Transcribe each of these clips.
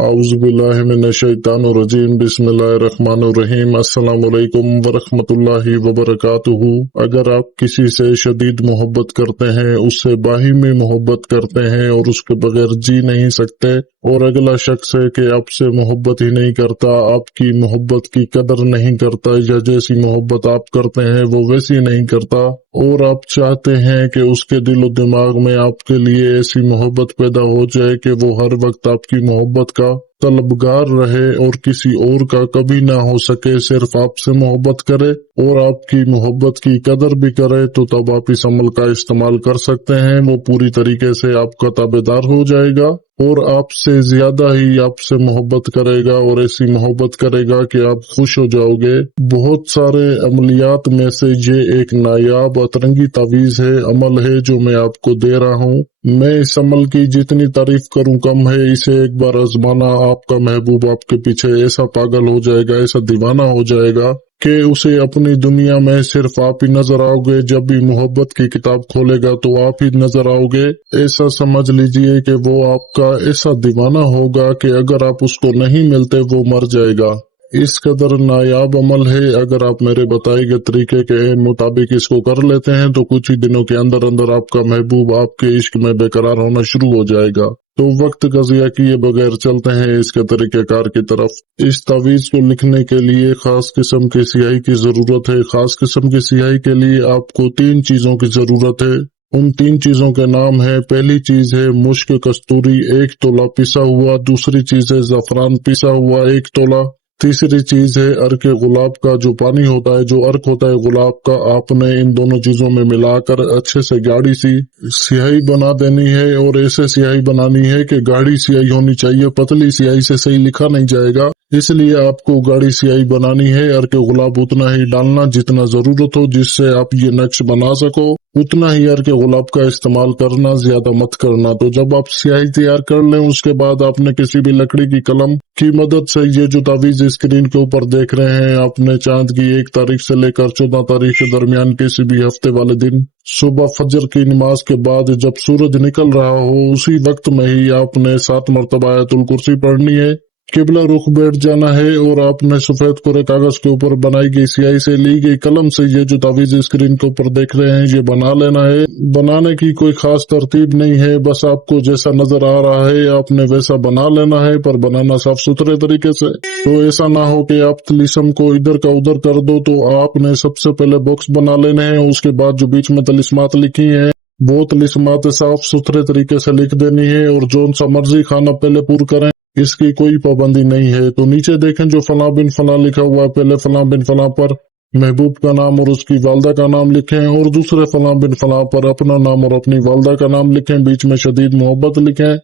औज़ुबिल्लाहिमिनश्शैतानिर्रजीम बिस्मिल्लाहिर्रहमानिर्रहीम अस्सलामुअलैकुम वरहमतुल्लाहि वबरकातुहू। अगर आप किसी से शदीद मोहब्बत करते हैं, उससे बाहिमी मोहब्बत करते हैं और उसके बगैर जी नहीं सकते, और अगला शख्स है कि आपसे मोहब्बत ही नहीं करता, आपकी मोहब्बत की कदर नहीं करता, या जैसी मोहब्बत आप करते हैं वो वैसी नहीं करता, और आप चाहते हैं कि उसके दिलो दिमाग में आपके लिए ऐसी मोहब्बत पैदा हो जाए कि वो हर वक्त आपकी मोहब्बत का तलबगार रहे और किसी और का कभी ना हो सके, सिर्फ आपसे मोहब्बत करे और आपकी मोहब्बत की कदर भी करे, तो तब आप इस अमल का इस्तेमाल कर सकते हैं। वो पूरी तरीके से आपका ताबेदार हो जाएगा और आपसे ज्यादा ही आपसे मोहब्बत करेगा और ऐसी मोहब्बत करेगा कि आप खुश हो जाओगे। बहुत सारे अमलियात में से ये एक नायाब अतरंगी तावीज है, अमल है जो मैं आपको दे रहा हूँ। मैं इस अमल की जितनी तारीफ करूं कम है। इसे एक बार आजमाना, आपका महबूब आपके पीछे ऐसा पागल हो जाएगा, ऐसा दीवाना हो जाएगा कि उसे अपनी दुनिया में सिर्फ आप ही नजर आओगे। जब भी मोहब्बत की किताब खोलेगा तो आप ही नजर आओगे। ऐसा समझ लीजिए कि वो आपका ऐसा दीवाना होगा कि अगर आप उसको नहीं मिलते वो मर जाएगा। इस कदर नायाब अमल है। अगर आप मेरे बताए गए तरीके के मुताबिक इसको कर लेते हैं तो कुछ ही दिनों के अंदर अंदर आपका महबूब आपके इश्क में बेकरार होना शुरू हो जाएगा। तो वक्त का ज़िया किए बगैर चलते हैं इसके तरीक़ेकार की तरफ। इस तावीज़ को लिखने के लिए खास किस्म की स्याही की जरूरत है। खास किस्म की स्याही के लिए आपको 3 चीजों की जरूरत है। उन 3 चीजों के नाम है, पहली चीज है मुश्क कस्तूरी 1 तोला पिसा हुआ, दूसरी चीज है ज़फ़रान पिसा हुआ 1 तोला, तीसरी चीज है अर्क गुलाब का जो पानी होता है, जो अर्क होता है गुलाब का, आपने इन दोनों चीजों में मिलाकर अच्छे से गाढ़ी सी स्याही बना देनी है। और ऐसे स्याही बनानी है कि गाढ़ी स्याही होनी चाहिए, पतली स्याही से सही लिखा नहीं जाएगा, इसलिए आपको गाढ़ी स्याही बनानी है। अर्क गुलाब उतना ही डालना जितना जरूरत हो, जिससे आप ये नक्श बना सको, उतना ही अर्क गुलाब का इस्तेमाल करना, ज्यादा मत करना। तो जब आप स्याही तैयार कर लें उसके बाद आपने किसी भी लकड़ी की कलम की मदद से ये जो तावीज स्क्रीन के ऊपर देख रहे हैं, आपने चांद की 1 तारीख से लेकर 14 तारीख के दरमियान किसी भी हफ्ते वाले दिन सुबह फजर की नमाज के बाद जब सूरज निकल रहा हो उसी वक्त में ही आपने 7 मरतबा आयतुल कुर्सी पढ़नी है, किबला रुख बैठ जाना है और आपने सफेद कोरे कागज के ऊपर बनाई गई स्याही से ली गई कलम से ये जो तावीज स्क्रीन के ऊपर देख रहे हैं ये बना लेना है। बनाने की कोई खास तरतीब नहीं है, बस आपको जैसा नजर आ रहा है आपने वैसा बना लेना है, पर बनाना साफ सुथरे तरीके से। तो ऐसा ना हो कि आप तलिस्म को इधर का उधर कर दो। तो आपने सबसे पहले बॉक्स बना लेने हैं, उसके बाद जो बीच में तलिस्मात लिखी है वो तलिस्मात साफ सुथरे तरीके से लिख देनी है, और जो सा मर्जी खाना पहले पूर करें, इसकी कोई पाबंदी नहीं है। तो नीचे देखें जो फला बिन फला लिखा हुआ है, पहले फला बिन फला पर महबूब का नाम और उसकी वालदा का नाम लिखें, और दूसरे फला बिन फला पर अपना नाम और अपनी वालदा का नाम लिखें, बीच में शदीद मोहब्बत लिखें।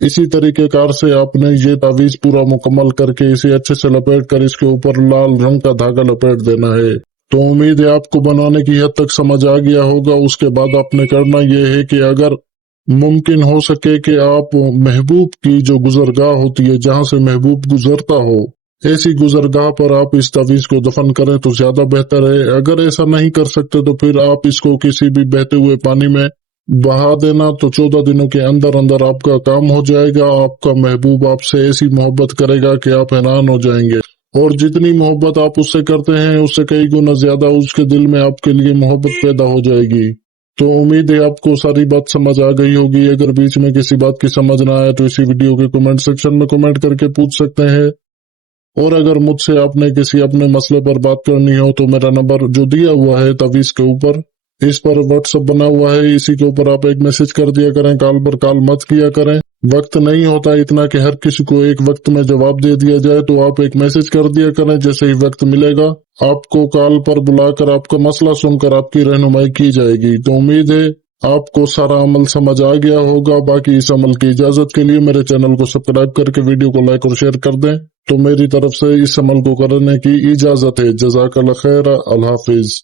इसी तरीके कार से आपने ये तावीज पूरा मुकम्मल करके इसे अच्छे से लपेट कर इसके ऊपर लाल रंग का धागा लपेट देना है। तो उम्मीद है आपको बनाने की हद तक समझ आ गया होगा। उसके बाद आपने करना यह है कि अगर मुमकिन हो सके कि आप महबूब की जो गुजरगाह होती है, जहां से महबूब गुजरता हो, ऐसी गुजरगाह पर आप इस तावीज को दफन करें तो ज्यादा बेहतर है। अगर ऐसा नहीं कर सकते तो फिर आप इसको किसी भी बहते हुए पानी में बहा देना। तो 14 दिनों के अंदर अंदर आपका काम हो जाएगा। आपका महबूब आपसे ऐसी मोहब्बत करेगा कि आप हैरान हो जाएंगे, और जितनी मोहब्बत आप उससे करते हैं उससे कई गुना ज्यादा उसके दिल में आपके लिए मोहब्बत पैदा हो जाएगी। तो उम्मीद है आपको सारी बात समझ आ गई होगी। अगर बीच में किसी बात की समझ ना आए तो इसी वीडियो के कमेंट सेक्शन में कमेंट करके पूछ सकते हैं, और अगर मुझसे आपने किसी अपने मसले पर बात करनी हो तो मेरा नंबर जो दिया हुआ है तावीज के ऊपर, इस पर व्हाट्सएप बना हुआ है, इसी के ऊपर आप एक मैसेज कर दिया करें। कॉल पर कॉल मत किया करें, वक्त नहीं होता इतना कि हर किसी को एक वक्त में जवाब दे दिया जाए। तो आप एक मैसेज कर दिया करें, जैसे ही वक्त मिलेगा आपको कॉल पर बुलाकर आपका मसला सुनकर आपकी रहनुमाई की जाएगी। तो उम्मीद है आपको सारा अमल समझ आ गया होगा। बाकी इस अमल की इजाजत के लिए मेरे चैनल को सब्सक्राइब करके वीडियो को लाइक और शेयर कर दें। तो मेरी तरफ से इस अमल को करने की इजाजत है। जज़ाकल्लाह खैर, अल्लाह हाफिज।